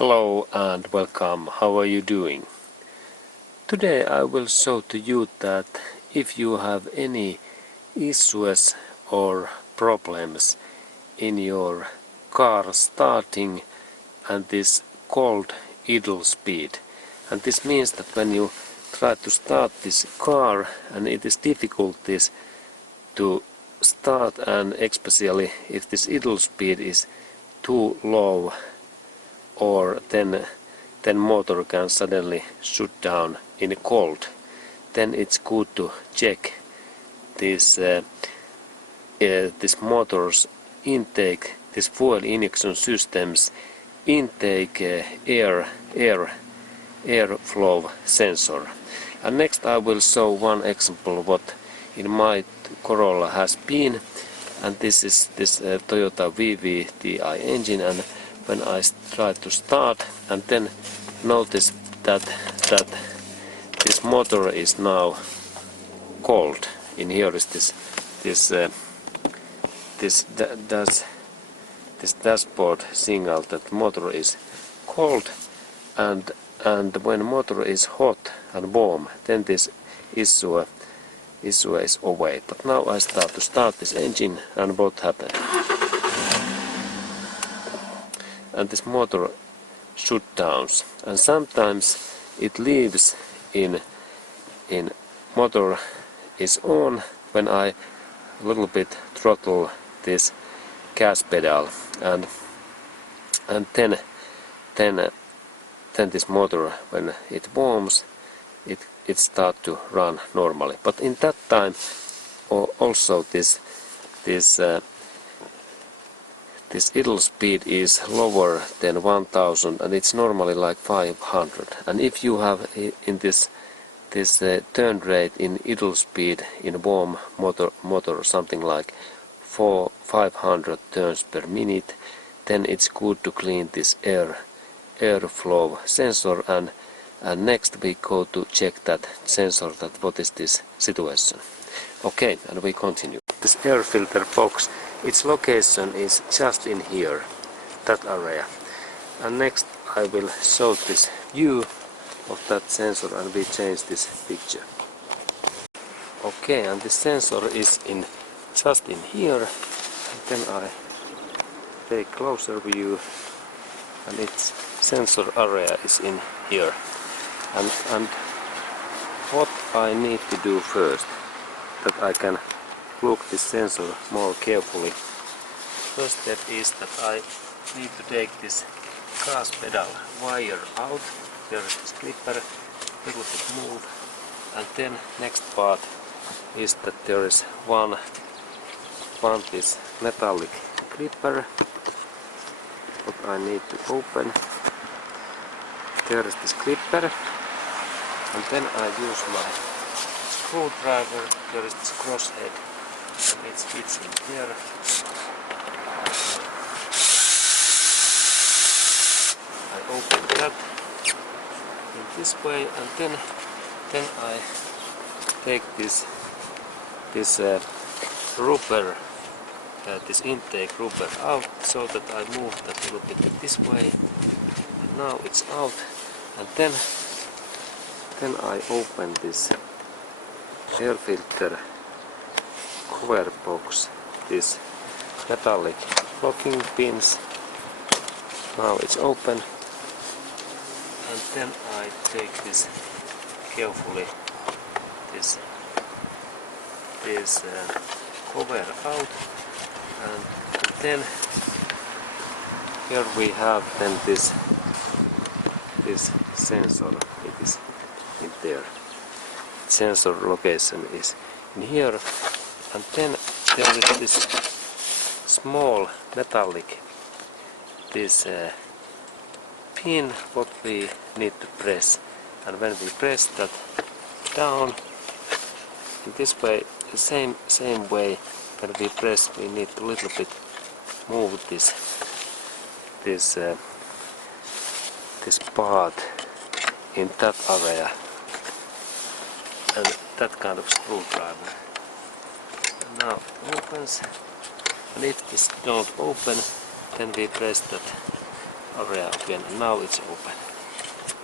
Hello and welcome. How are you doing? Today I will show to you that if you have any issues or problems in your car starting and this called idle speed, and this means that when you try to start this car and it is difficulties to start, and especially if this idle speed is too low, or then motor can suddenly shut down in cold, then it's good to check this motor's intake, this fuel injection system's intake airflow sensor. And next I will show one example what in my Corolla has been, and this is this Toyota VVT-i engine, and when I try to start and then notice that this motor is now cold. In here is this dashboard signal that motor is cold, and when motor is hot and warm, then this issue is away. But now I start this engine, and what happened? And this motor shut downs, and sometimes it leaves in motor is on when I a little bit throttle this gas pedal, and then this motor, when it warms, it start to run normally. But in that time also this idle speed is lower than 1000, and it's normally like 500. And if you have in this turn rate in idle speed in warm motor something like 500 turns per minute, then it's good to clean this airflow sensor, and next we go to check that sensor, that what is this situation. Okay, and we continue. This air filter box, its location is just in here, that area. And next I will show this view of that sensor, and we change this picture. Okay, and the sensor is just in here, and then I take closer view, and its sensor area is in here. And what I need to do first, that I can look this sensor more carefully. First step is that I need to take this gas pedal wire out. There is this clipper, little bit move, and then next part is that there is one this metallic clipper what I need to open. There is this clipper, and then I use my screwdriver. There is this crosshead, and it fits in here. I open that in this way, and then I take this rubber, this intake rubber out, so that I move that a little bit this way. And now it's out, and then I open this air filter cover box, this metallic locking pins. Now it's open, and then I take this carefully, this cover out, and then here we have then this sensor. It is in there. Sensor location is in here, and then there is this small metallic pin what we need to press, and when we press that down in this way, the same way, when we press, we need to little bit move this part in that area, and that kind of screwdriver. And now it opens, and if this don't open, then we press that area again, and now it's open.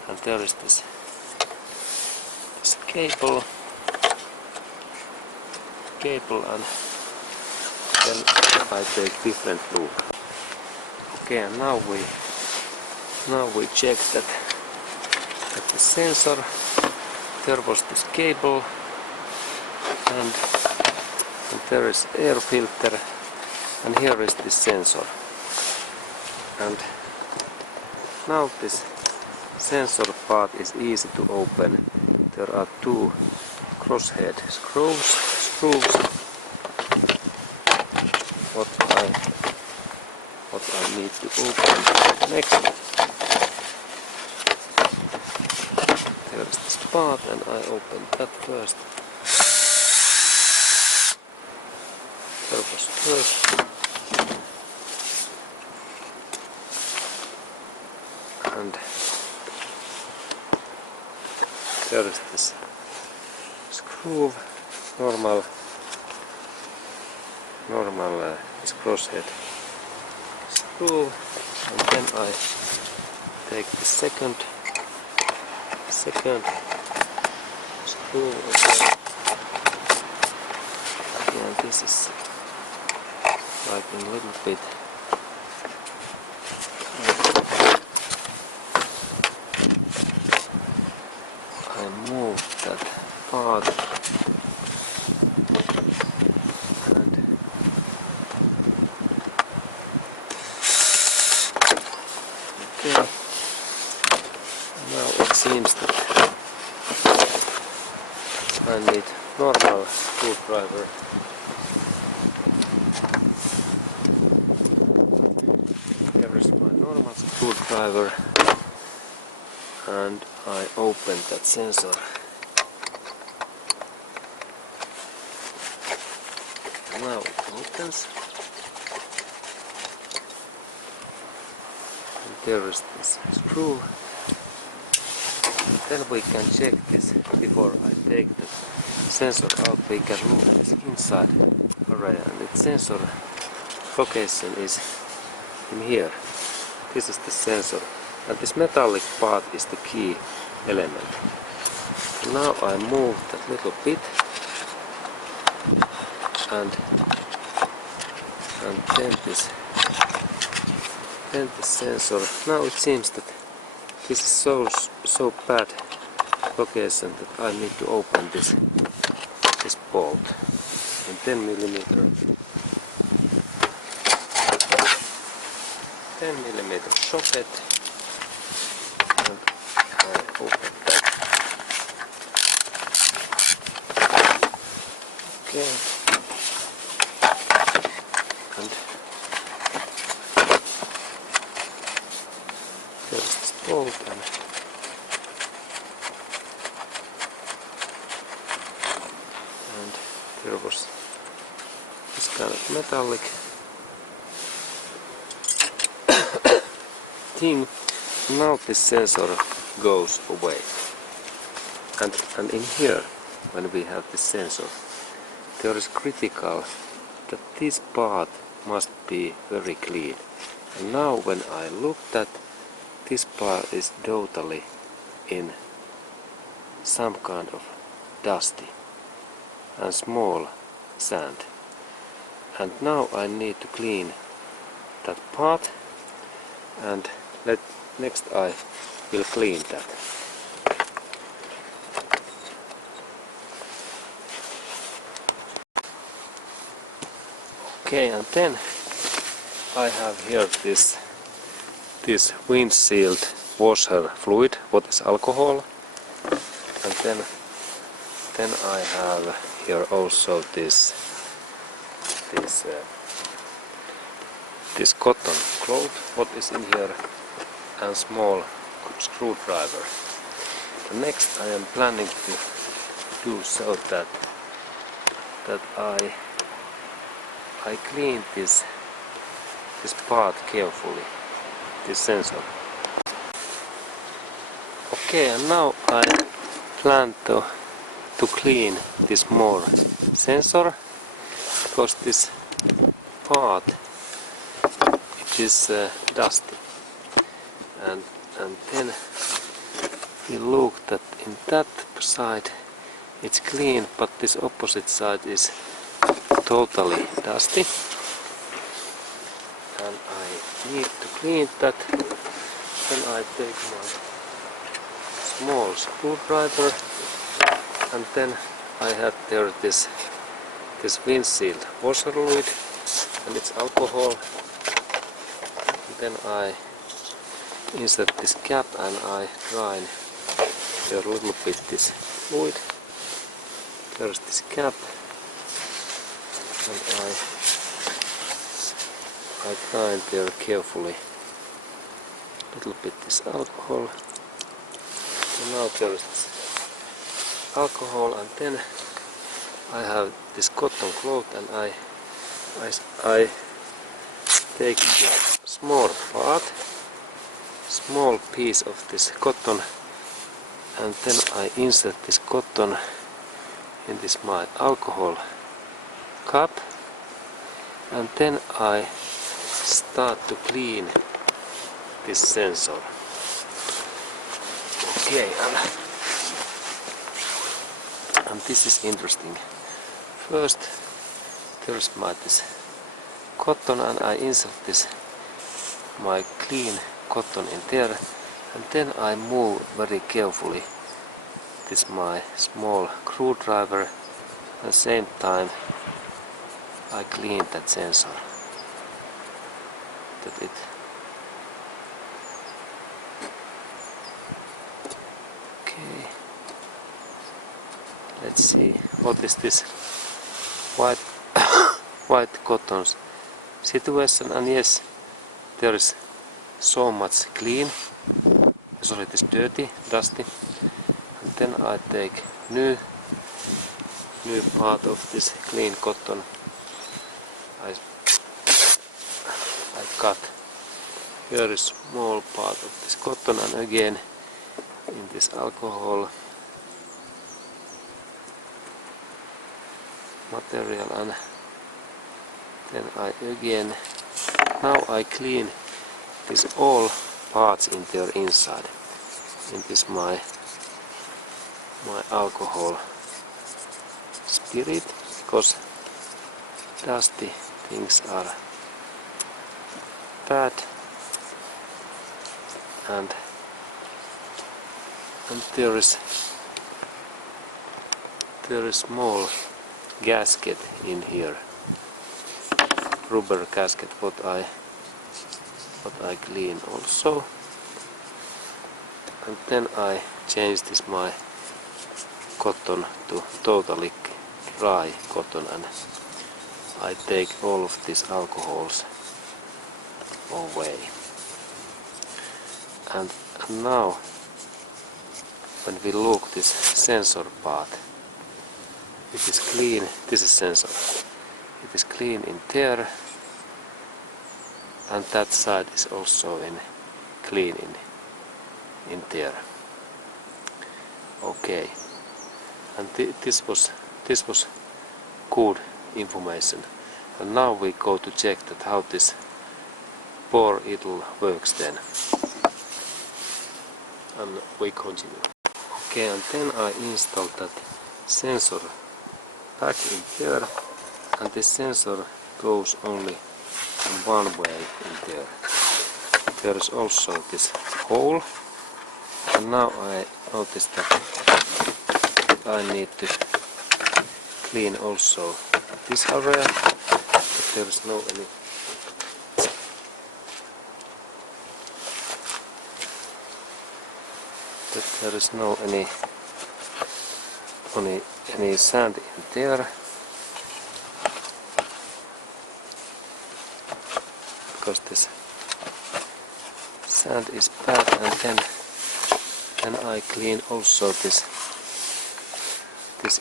And there is this cable, and then I take different loop. Okay, and now we check that the sensor, there was this cable, and there is air filter, and here is this sensor. And now this sensor part is easy to open. There are two crosshead screws. What I need to open next. There is this part, and I open that first. There was first. And there is this screw, normal this crosshead screw, and then I take the second screw again. Again, this is like a little bit. I move that part, and okay, now it seems that I need normal screwdriver. Here is my normal screwdriver, and I open that sensor. Now it opens, and there is this screw. Then we can check this before I take the sensor out. We can look at this inside area, and the sensor location is in here. This is the sensor, and this metallic part is the key element. Now I move that little bit, and then this sensor. Now it seems that this is so bad location that I need to open this bolt in 10mm socket, and I open that. Okay, and there's this bolt, and there was this kind of metallic thing. Now this sensor goes away, and in here, when we have this sensor, there is critical that this part must be very clean. And now when I look at this part is totally in some kind of dusty and small sand, and now I need to clean that part, and next I will clean that. Okay, and then I have here this windshield washer fluid, what is alcohol, and then I have here also this cotton cloth, what is in here, and small screwdriver. The next I am planning to do so that I clean this part carefully, this sensor. Okay, and now I plan to clean this more sensor, because this part it is dusty, and then we look that in that side it's clean, but this opposite side is totally dusty, and I need to clean that. Then I take my small screwdriver, and then I have there this windshield washer fluid, and it's alcohol. And then I insert this cap and I dry there a little bit this fluid. There's this cap, and I grind there carefully a little bit this alcohol. And now there's this alcohol, and then I have this cotton cloth, and I take a small piece of this cotton, and then I insert this cotton in this my alcohol cup, and then I start to clean this sensor. Okay, and this is interesting. First there's this cotton, and I insert this my clean cotton in there, and then I move very carefully this my small screwdriver. At the same time I clean that sensor, that it okay. Let's see what is this white white cotton's situation, and yes, there is so much clean. Sorry, it is dirty, dusty. And then I take new part of this clean cotton. I cut here is small part of this cotton, and again in this alcohol material, and then I again now I clean this all parts in there inside in this my alcohol spirit, because dusty things are bad, and there is small gasket in here, rubber gasket, what I clean also. And then I change this my cotton to totally dry cotton, and I take all of these alcohols away. And now when we look this sensor part, it is clean. This is sensor. It is clean in there, and that side is also clean in there. Okay, and this was good information. And now we go to check that how this bore idle works then. And we continue. Okay, and then I install that sensor back in there, and this sensor goes only in one way in there. There is also this hole, and now I notice that I need to clean also this area, but there is no any any sand in there, because this sand is bad. And then I clean also this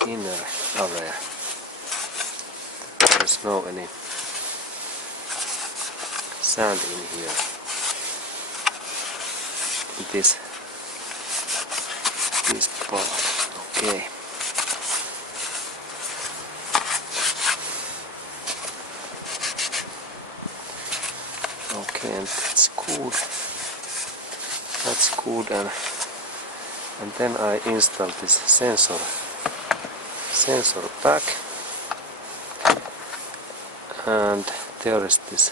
inner area. There is no any sand in here. This part. Okay. Okay, and it's good. that's good, and then I install this sensor back, and there is this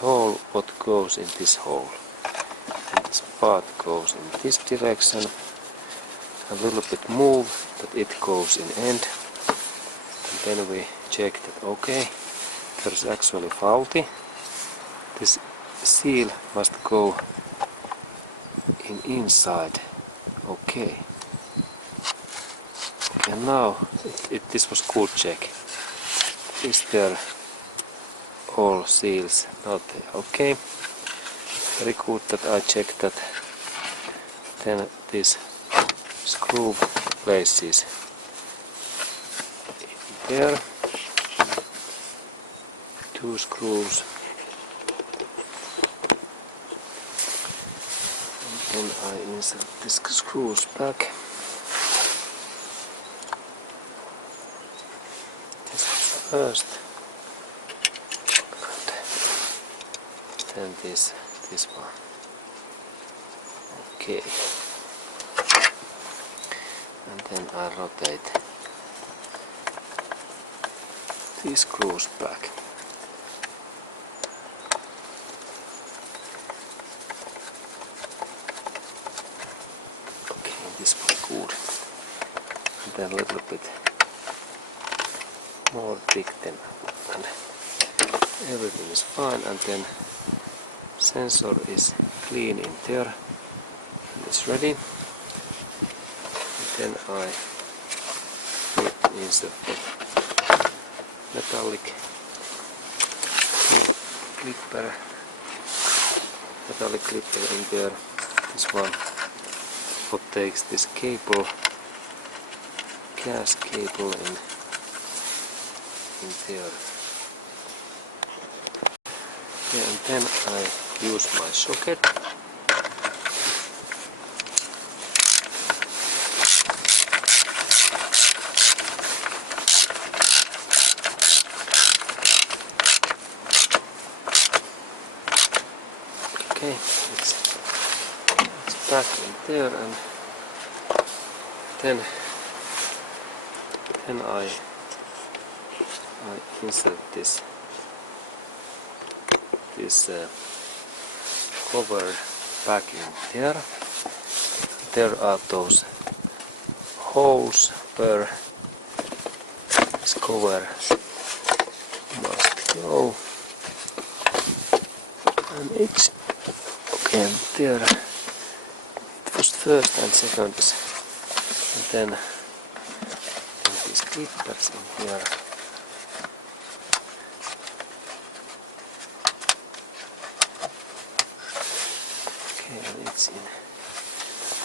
hole what goes in this hole, and this part goes in this direction, a little bit move that it goes in end, and then we check that okay, there's actually faulty. This seal must go inside. Okay, and now this was good check. Is there all seals not there? Okay, very good that I checked that. Then this screw places in there, 2 screws, and then I insert these screws back. This first, and then this one. Okay, and then I rotate these screws back. Okay, this was good. And then a little bit more thick then, and everything is fine, and then sensor is clean in there and it's ready. And then I insert the metallic clipper in there. This one what takes this cable, gas cable in there. Yeah, and then I use my socket. Okay, it's back in there, and then I insert this cover back in there. There are those holes where this cover must go, and it's okay. And there it was first and second, and then these clippers in here. And it's in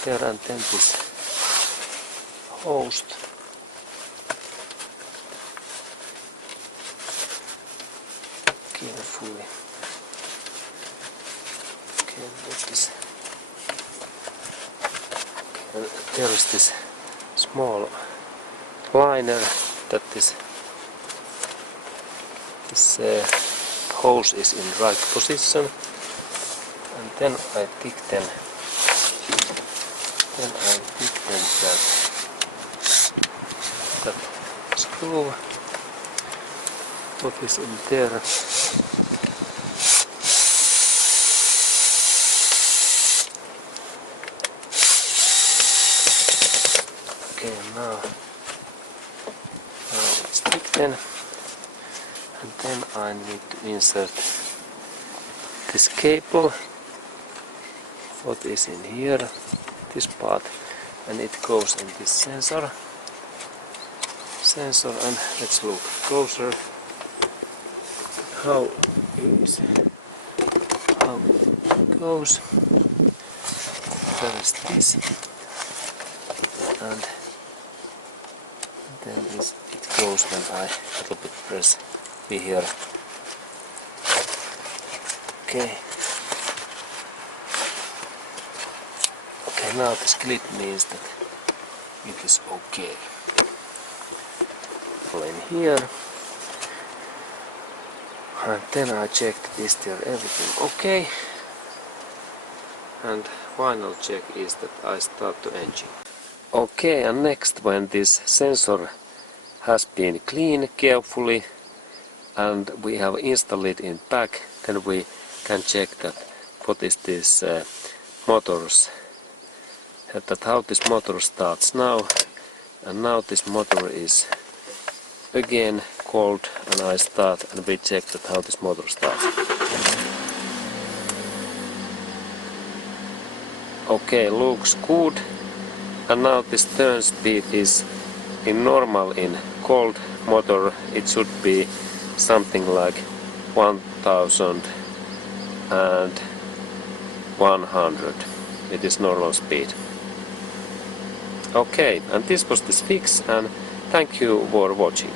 there, and then this host carefully. Okay, with this. Okay, and there is this small liner that this hose is in right position. And then I tighten that screw what is in there. Okay, now it's tightened, and then I need to insert this cable what is in here, this part, and it goes in this sensor, and let's look closer how it goes. There is this, and then it goes when I a little bit press here. Okay. Now this clip means that it is okay. In here, and then I checked is there everything okay, and final check is that I start the engine. Okay, and next, when this sensor has been cleaned carefully and we have installed it in back, then we can check that what is this motors, that how this motor starts now. And now this motor is again cold, and I start and we check that how this motor starts. Okay, looks good. And now this turn speed is in normal. In cold motor it should be something like 1100. It is normal speed. Okay, and this was this fix, and thank you for watching.